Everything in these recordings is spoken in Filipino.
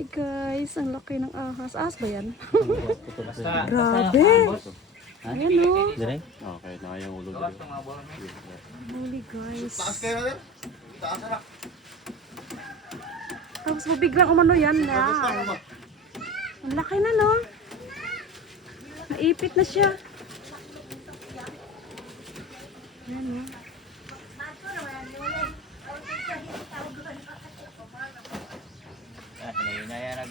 Hi guys, ang laki ng ahas. Ahas ba yan? Basta, Grabe! Ayan o. Dire? okay, nakayang ulo Gawas dito. ng mga bola. Holy guys. Taas kayo na rin. Taas na. Tapos mo biglang umano yan. Tapos na Yan. ba? Ang laki na no. Naipit na siya. Ayan o. Hinahina yan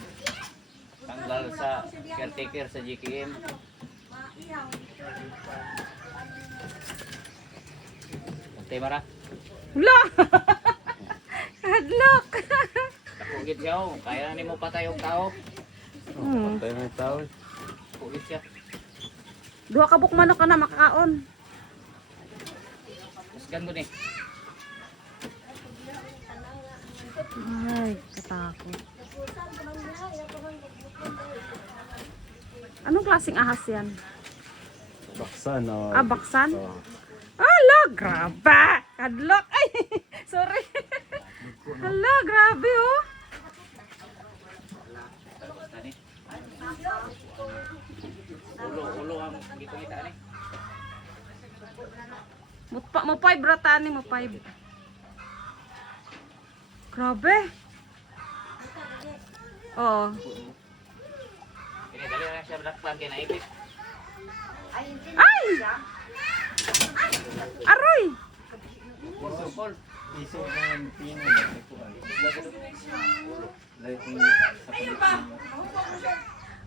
tanggal sa caretaker sa GKM. Ante mara. Wala! Hadlock! Nakugit siya oh. Kaya ni mo patay yung tao. Tayo ng tao eh. Nakugit siya. Duha ka buk manok ka na makaon. Masgan ko ni. Ay, katakot. Anong klaseng ahas yan? Baksan o. Ah, baksan? Hala, grabe! Kadlok! Ay, sorry. Hala, grabe oh. Tani. Ulo ang gipangita ni. Mo five ratani mo five. Grabe. Oo. Ini dali na siya blackpan kay naipit. Ay! Aroy! Sukol. Iso ng pino na ko.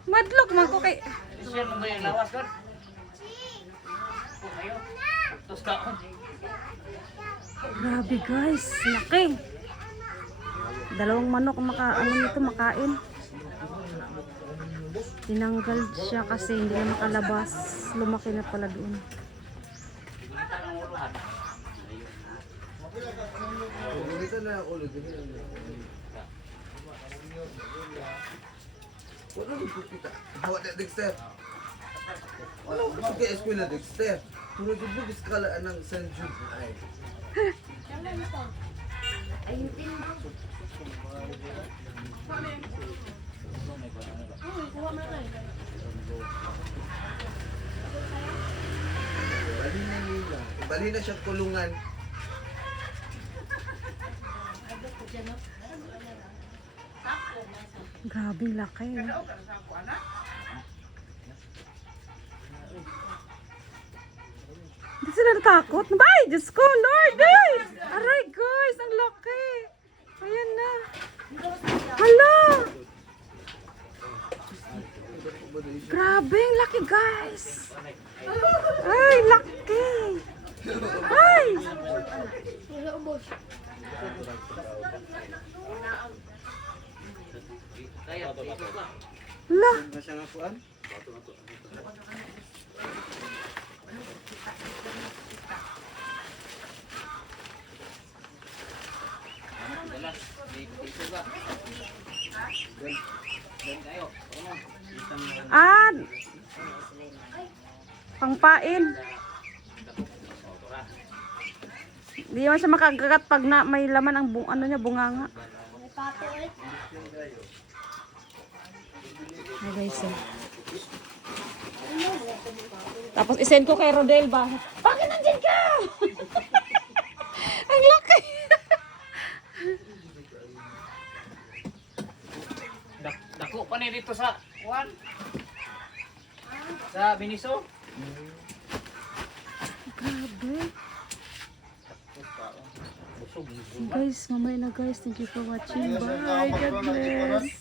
Madlok man ko kay... Siya mo ba yung lawas kon? Ayo. Tos kaon. Grabe guys, laki. Dalawang manok ano nito makain. Tinanggal siya kasi hindi na makalabas. Lumaki na pala doon. Dito na ang ulo. Wala mo kita. Hawa na Dexter. Wala mo kita eskwela Dexter. Tulad yung bugis kalaan ng San Jude. Ay. Bali na siya kulungan. Grabe laki. Hindi sila natakot. Ay, Diyos ko, Lord! Ay! Aray, guys, ang laki. Ayan na. Hala! Grabe, ang laki, guys. Ay, laki. Ay! Kaya dito ba? Hala! Na siya nga kuan? Dalas. Dito ba? Dan kayo. Ah! Pangpain. Hindi naman siya makagagat pag na, may laman ang ano niya, bunganga. Ay guys, eh. Tapos isend ko kay Rodel ba? Bakit nandyan ka? Ang laki. Dako pa ni dito sa Juan. Sa Biniso. Grabe. Guys, mamaya na guys. Thank you for watching. Bye. God bless.